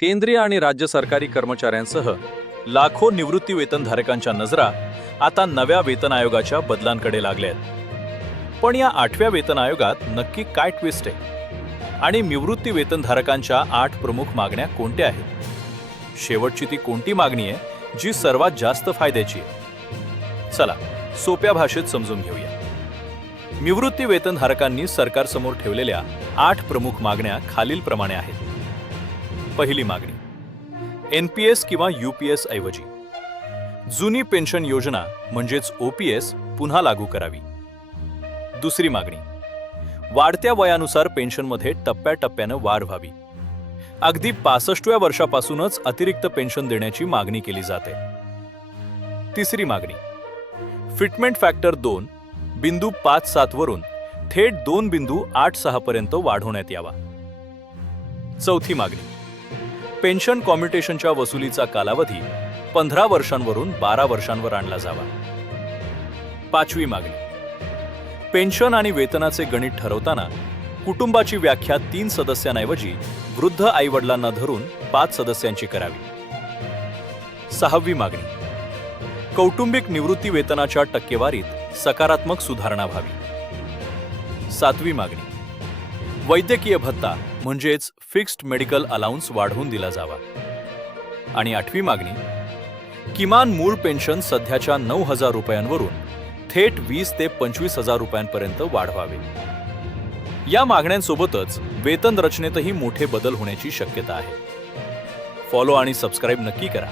केंद्रीय आणि राज्य सरकारी कर्मचाऱ्यांसह लाखो निवृत्ती वेतनधारकांच्या नजरा आता नव्या वेतन आयोगाच्या बदलांकडे लागल्या आहेत. पण या 8व्या वेतन आयोगात नक्की काय ट्विस्ट आहे आणि निवृत्ती वेतनधारकांच्या 8 प्रमुख मागण्या कोणत्या आहेत? शेवटची ती कोणती मागणी आहे जी सर्वात जास्त फायद्याची आहे? चला सोप्या भाषेत समजून घेऊया. निवृत्ती वेतनधारकांनी सरकारसमोर ठेवलेल्या 8 प्रमुख मागण्या खालीलप्रमाणे आहेत. पहिली मागणी, NPS किंवा UPS ऐवजी जुनी पेन्शन योजना म्हणजेच OPS पुन्हा लागू करावी. दुसरी मागणी, वाढत्या वयानुसार पेन्शनमध्ये टप्प्याटप्प्यानं वाढ व्हावी. अगदी 65व्या वर्षापासूनच अतिरिक्त पेन्शन देण्याची मागणी केली जाते. तिसरी मागणी, फिटमेंट फॅक्टर 2.57 वरून थेट 2.86 पर्यंत वाढवण्यात यावा. चौथी मागणी, पेन्शन कॉम्युटेशनच्या वसुलीचा कालावधी 15 वर्षांवरून 12 वर्षांवर आणला जावा. पाचवी मागणी, पेन्शन आणि वेतनाचे गणित ठरवताना कुटुंबाची व्याख्या 3 सदस्यांऐवजी वृद्ध आईवडिलांना धरून 5 सदस्यांची करावी. सहावी मागणी, कौटुंबिक निवृत्ती वेतनाच्या टक्केवारीत सकारात्मक सुधारणा व्हावी. सातवी मागणी, वैद्यकीय भत्ता म्हणजेच फिक्स्ड मेडिकल अलाउन्स वाढवून दिला जावा. आणि आठवी मागणी, किमान मूळ पेन्शन सध्याच्या 9,000 रुपयांवरून थेट 20 ते 25,000 रुपयांपर्यंत वाढवावे. या मागण्यांसोबतच वेतन रचनेतही मोठे बदल होण्याची शक्यता आहे. फॉलो आणि सबस्क्राईब नक्की करा.